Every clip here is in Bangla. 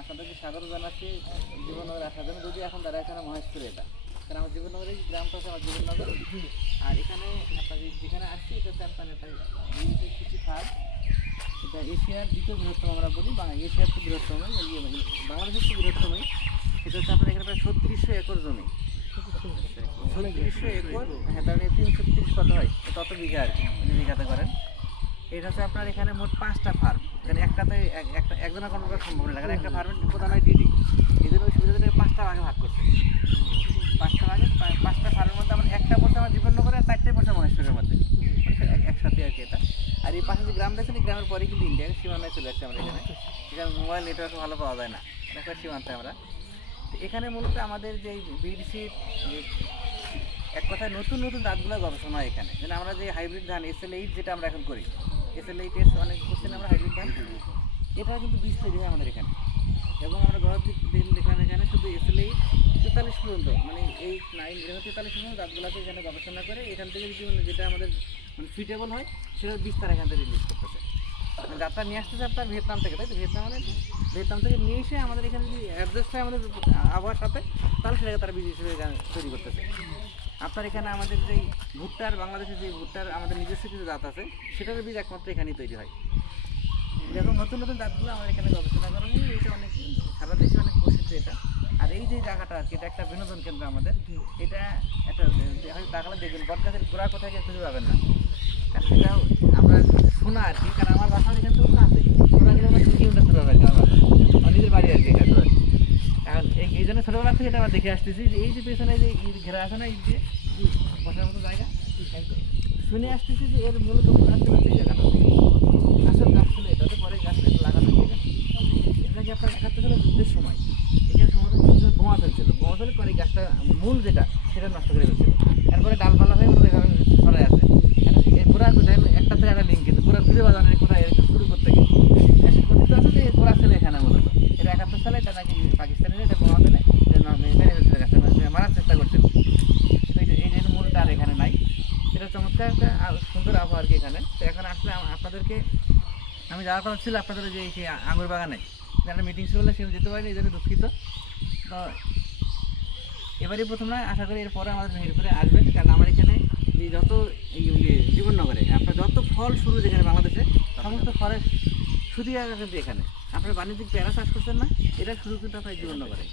আপনাদেরকে স্বাগত জানাচ্ছি জীবননগরে আসার জন্য। যদি এখন দাঁড়ায় এখানে মহেশপুরে, এটা কারণ আমার জীবননগরের গ্রামটা হচ্ছে আমার জীবননগর। আর এখানে আপনাদের যেখানে আসছি এটা হচ্ছে আপনার এটা কিছু ফার্ম। এটা এশিয়ার দ্বিতীয় বৃহত্তম আমরা বলি, এশিয়ার তো বৃহত্তমই, বাংলাদেশের তো বৃহত্তমই। সেটা হচ্ছে আপনার এখানে প্রায় 3600 একর জমি, 3600 একর। হ্যাঁ, তাহলে 336 কত হয়, তত বিঘা আর কি, যদি বিঘাতে করেন। এটা হচ্ছে আপনার এখানে মোট 5টা ফার্ম। এখানে একটাতে একজনের কন্ট্রোল করা সম্ভব না, কারণ একটা ফার্মের প্রধান হয় ডিডি। এই জন্য ওই সুবিধা থেকে 5টা ভাগে ভাগ করছে। 5টা ফার্মের মধ্যে আমার একটা পড়ছে আমার জীবননগরে, আর 4টে পড়ছে মহেশপুরের মধ্যে, একসাথে আর কি এটা। আর এই পাশে যে গ্রাম দেখছেন, এই গ্রামের পরে কিন্তু ইন্ডিয়ার সীমানায় চলে আসছে আমরা এখানে। এখানে মোবাইল নেটওয়ার্ক ভালো পাওয়া যায় না, একটা সীমান্তে আমরা। এখানে মূলত আমাদের যে বিডিসির যে এক কথায় নতুন নতুন জাতগুলো গবেষণা হয় এখানে। যেন আমরা যে হাইব্রিড ধান SL8 যেটা আমরা এখন করি, SL8 অনেক করছেন আমরা হাইব্রিড ধান, এটা কিন্তু বীজ তৈরি হয় আমাদের এখানে। এবং আমরা এখানে শুধু SL8 43 পর্যন্ত, মানে 8, 9, 11, 43 পর্যন্ত জাতগুলোকে এখানে গবেষণা করে এখান থেকে যদি যেটা আমাদের মানে সুইটেবল হয় সেটার বীজ তারা এখান থেকে রিলিজ করতেছে। যাত্রা নিয়ে আসতেছে আপনার ভিয়েতনাম থেকে, তাই তো? ভিয়েতনাম থেকে নিয়ে এসে আমাদের এখানে যদি অ্যাডজাস্ট হয় আমাদের আবহাওয়ার সাথে, তাহলে সেটাকে তারা বীজ হিসেবে তৈরি করতেছে। আপনার এখানে আমাদের যেই ভুট্টার, বাংলাদেশের যে ভুট্টার আমাদের নিজস্ব কিছু জাত আছে, সেটার বীজ একমাত্র এখানেই তৈরি হয়। এরকম নতুন নতুন জাতগুলো আমাদের এখানে গবেষণা করা হয়। এটা অনেক সারা দেশে অনেক প্রসিদ্ধ এটা। আর এই যে জায়গাটা আছে, এটা একটা বিনোদন কেন্দ্র আমাদের। এটা একটা দেখালে দেখবেন বটগাছের গোড়া কোথায় গিয়ে খুঁজে পাবেন না, কারণ সেটাও আমরা শোনা আর কি। কারণ আমার বাসা এখান থেকে আছে, শোনা গেলে আমার 2 কিলোমিটার দূরে হবে আমার বাসা, আমার নিজের বাড়ি আর কি এটা। এখন এই জন্য ছোটোবেলা থেকে এটা আমরা দেখে আসতেছি যে এই যে পেছনে যে ঘেরা আছে না, এই যে বসার মতো জায়গা, শুনে আসতেছি যে এর মূলত গাছ ছিল এই জায়গাটা, আসল গাছ ছিল এটাতে, পরে গাছ লাগানো হয়ে গেছে। এটা নাকি আপনার 71 সালের যুদ্ধের সময় এখানে সমস্ত বোমা ফেলছিল, বোমা ফেলে পরে গাছটা মূল যেটা সেটা নষ্ট করে ফেলছিল। এরপরে ডালপালা হয়ে ওরা এভাবে ছড়াই আছে। গোড়া একটা থেকে একটা লিঙ্ক, কিন্তু গোড়া খুঁজে পাওয়া যায় কোথায় শুরু করতে গিয়ে কথিত আছে যে গোড়া ছিল এখানে মূলত। এটা 71 সালে এটা নাকি পাকিস্তানের এটা বোমা ফেলে মারার চেষ্টা করছিল। এই যে মূলটা আর এখানে নাই। এটা চমৎকার একটা সুন্দর আবহাওয়া আর কি এখানে। তো এখন আসলে আপনাদেরকে আমি যাওয়ার কথা ছিল আপনাদের যে সেই আঙুর বাগানে, একটা মিটিং ছিল বলে সেখানে যেতে পারিনি, এই জন্য দুঃখিত। তো এবারই প্রথম নয়, আশা করি এরপরে আমাদের মেহেরপুরে আসবেন। কারণ আমার এখানে যত জীবননগরে আপনার যত ফল শুরু যেখানে বাংলাদেশে, সমস্ত ফলের শুধু জায়গা কিন্তু এখানে। আপনার বাণিজ্যিক পেয়ারা চাষ করছেন না, এটা শুরু কিন্তু আপনার জীবননগরে।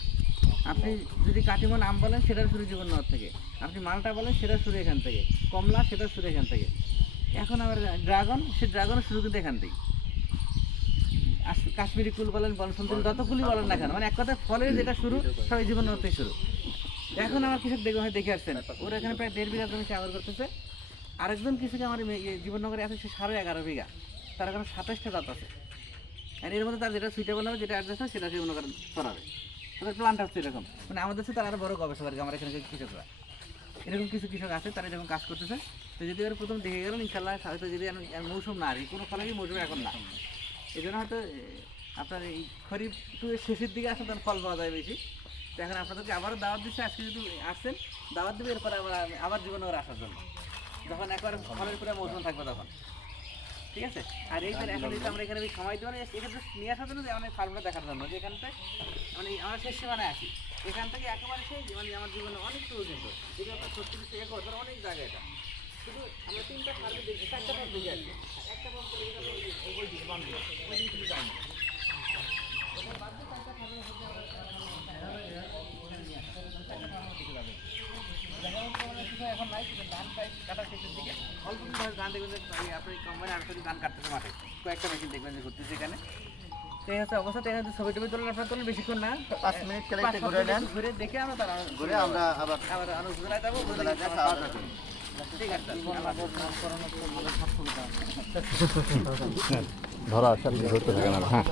আপনি যদি কাটিমন আম বলেন, সেটার শুরু জীবননগর থেকে। আপনি মালটা বলেন, সেটার শুরু এখান থেকে। কমলা, সেটার শুরু এখান থেকে। এখন আবার ড্রাগন, সে ড্রাগনের শুরু কিন্তু এখান থেকে। কাশ্মীরি কুল বলেন, বনসন্তুল, যতগুলি বলেন না কেন, মানে এক কথায় ফলের যেটা শুরু সবাই জীবননগর থেকে শুরু। এখন আমার কৃষক দেখে আসছেন, ওরা এখানে প্রায় 1.5 বিঘা জমি চাষ করতেছে। আরেকজন কৃষক আমার জীবননগরে আছে, সে 11.5 বিঘা, তার এখানে 27টা জাত আছে। আর এর মধ্যে তার যেটা সুইটেবল হবে, যেটা অ্যাডজাস্ট হয়, সেটা জীবননগর করাবে। তাদের প্ল্যানটা হচ্ছে এরকম, মানে আমাদের সাথে তারা আরও বড় গবেষক আর কি। আমার এখানে যে কৃষকরা এরকম কিছু কৃষক আছে, তারা এরকম কাজ করতেছে। তো যদি এবার প্রথম দেখে গেলেন, ইনশাল্লাহ হয়তো যদি মৌসুম না আর কি, কোনো ফলেরই মৌসুম এখন না, এই জন্য হয়তো আপনার এই খরিফ একটু শেষের দিকে আসলে তখন ফল পাওয়া যায় বেশি। তো এখন আপনাদেরকে আবারও দাওয়াত দিচ্ছে, আজকে যদি আসছেন দাওয়াত দেবে, এরপরে আবার জীবননগর আসার জন্য, যখন একবার ফলের পুরো মৌসুম থাকবে তখন, ঠিক আছে? আর এইবার এখন যদি আমরা এখানে সময় দেবো এখানে নিয়ে আসার জন্য, যে অনেক ফার্মটা দেখার জন্য, যে এখানটায় মানে আমরা শেষ সীমানায় আসি, এখান থেকে একেবারে সেই মানে আমার জীবনে অনেক শুরু কিন্তু যদি আপনার 36 একর অনেক জায়গা। এটা শুধু আমরা 3টা ফার্মে দেখি, 4টা ফার্ম দেখে আসি, একটা ফার্ম করে ওই দিকে বাম দিকে ওই দিকে শুধু যাই না, ওখানে বাদ দিয়ে 4টা ফার্মের মধ্যে আমরা নিয়ে আসি, 4টা ফার্মের দিকে যাবে। দেখা যাচ্ছে আমাদের কিছু এখন নাই, কিন্তু ধান প্রায় কাটা শেষের দিকে। অল্প ধান দেখবেন যে আপনি কোম্পানি আর ধান কাটতেছে মাঠে, কয়েকটা মেশিন দেখবেন যে ঘুরতেছে এখানে। সেই হচ্ছে অবস্থা। এখানে ছবি টবি তোলেন, আপনার তোলেন বেশিক্ষণ না, 5 মিনিট ঘুরে দেন, ঘুরে দেখে আমরা তারা ঘুরে আমরা আবার ঘুরে যাবো। ঠিক আছে, ধরা ধরতে থাকে না। হ্যাঁ।